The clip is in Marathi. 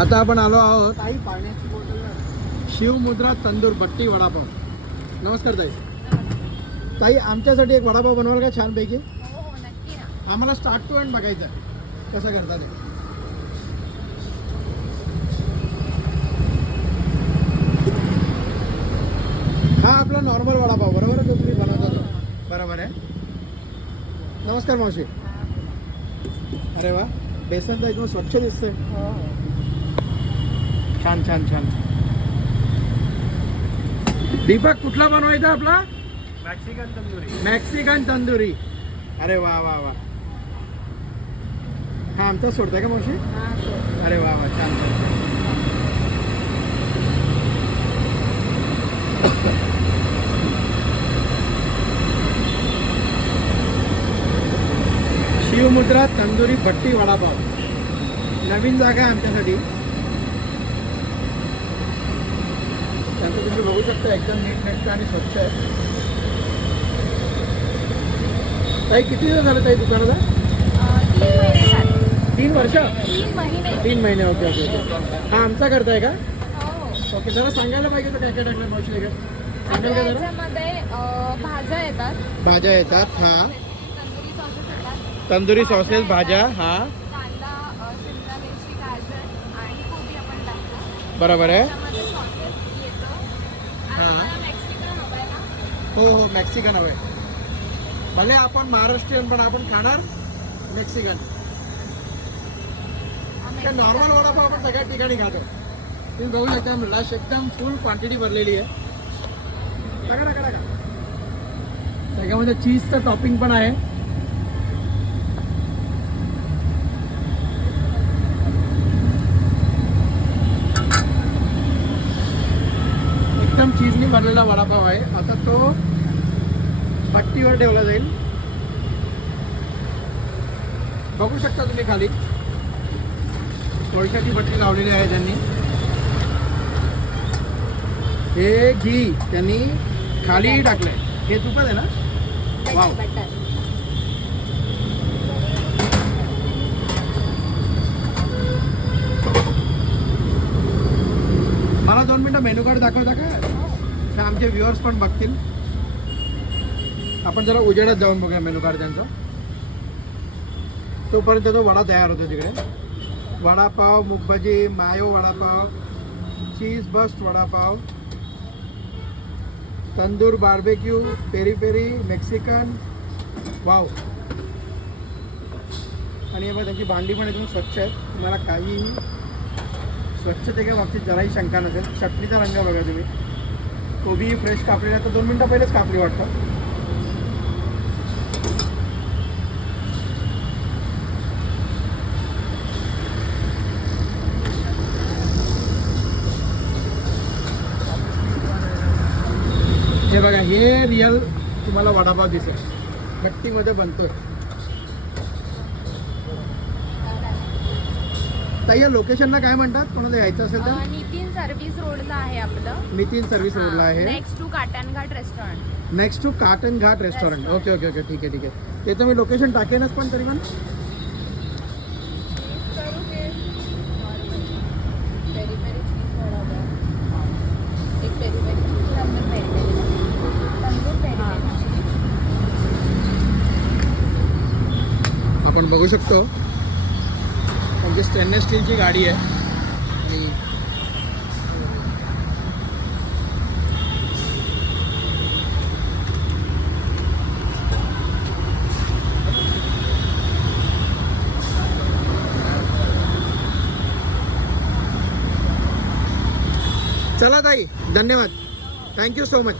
आता आपण आलो आहोत पाण्याची बॉटल शिवमुद्रा तंदूर भट्टी वडापाव. नमस्कार ताई. ताई आमच्यासाठी एक वडापाव बनवाल का छानपैकी? हो नक्की ना. आम्हाला स्टार्ट टू एंड बघायचं आहे कसं करतात ते. हा आपला नॉर्मल वडापाव बरोबर आहे, तो तुम्ही बनवता तो बरोबर आहे. नमस्कार मावशी. अरे वा, बेसन तर एकदम स्वच्छ दिसतंय. छान छान छान. दीपक कुठला बनवायचा आपला? मॅक्सिकन तंदुरी. मॅक्सिकन तंदुरी. अरे वा वा वा. हा आमचा सोडताय का मावशी? अरे वा वा छान छान. शिवमुद्रा तंदुरी भट्टी वडापाव नवीन जागा आहे आमच्यासाठी. त्याचं तुम्ही बघू शकता एकदम नीटनेटकं आणि स्वच्छ आहे. ताई किती दिवस झाले ताई दुकानाला? 3 महिने झाले. 3 वर्ष? 3 महिने. 3 महिने. Okay okay okay. हा आमचा करताय का? हो. ओके, जरा सांगायला पाहिजे तर काय काय टाकलं मावशी वगैरे सांगाल का जरा? याच्यामध्ये भाज्या येतात. भाज्या येतात. हा तंदुरी सॉसेस येतात. तंदुरी सॉसेस भाज्या. हा कांदा, शिमला मिरची, गाजर आणि कोबी आपण टाकतो. बरोबर आहे. त्याच्यामध्ये सॉसेस येतं. आणि हां. मला मेक्सिकन हवं आहे ना. हो हो मॅक्सिकन हवं आहे. भले आपण महाराष्ट्रीयन पण आपण खाणार मेक्सिकन. नॉर्मल वडापाव आपण सगळ्या ठिकाणी खातो. तुम्ही बघू शकता रश एकदम फुल क्वांटिटी भरलेली आहे. टाका टाका टाका. त्याच्यामध्ये चीजचं टॉपिंग पण आहे. एकदम चीजनी भरलेला वडापाव आहे. आता तो भट्टीवर ठेवला जाईल. बघू शकता तुम्ही खाली कोळशाची भट्टी लावलेली आहे त्यांनी. हे घी त्यांनी खाली टाकलंय. हे तुपच आहे ना? वाव. बटर. मला 2 मिनिटं मेनू कार्ड दाखवता का? तर आमचे व्ह्युअर्स पण बघतील. आपण जरा उजेडात जाऊन बघूया मेनू कार्ड त्यांचा. तोपर्यंत तो वडा तयार होतो तिकडे. Vada pav, moong bhaji, mayo vada pav, cheese burst vada pav, tandoor barbecue, peri peri, Mexican. Wow. आणि हे बघा त्यांची भांडी पण एकदम स्वच्छ आहेत. तुम्हाला काही स्वच्छतेच्या बाबतीत जराही शंका नसेल. चटणीचा रंग बघा तुम्ही. कोबी फ्रेश कापलेला तर 2 मिनिटं पहिलेच कापली वाटतं. हे बघा, हे रिअल तुम्हाला वडापाव दिसेल. भट्टीमध्ये बनतोय. ताई या लोकेशनला काय म्हणतात? कोणाला यायचं असेल तर? नितीन सर्व्हिस रोडला आहे आपलं. नितीन सर्व्हिस रोडला आहे. Next to Katan Ghat restaurant. Next to Katan Ghat restaurant. Okay okay okay ठीक आहे ठीक आहे. ते तर मी लोकेशन टाकेनच पण तरी पण पेरी पेरी चीज वडापाव. एक पेरी पेरी चीज नंतर peri peri tandoor peri peri cheese. आपण बघू शकतो. आमची स्टेनलेस स्टीलची गाडी आहे. आणि चला ताई, धन्यवाद. Thank you so much.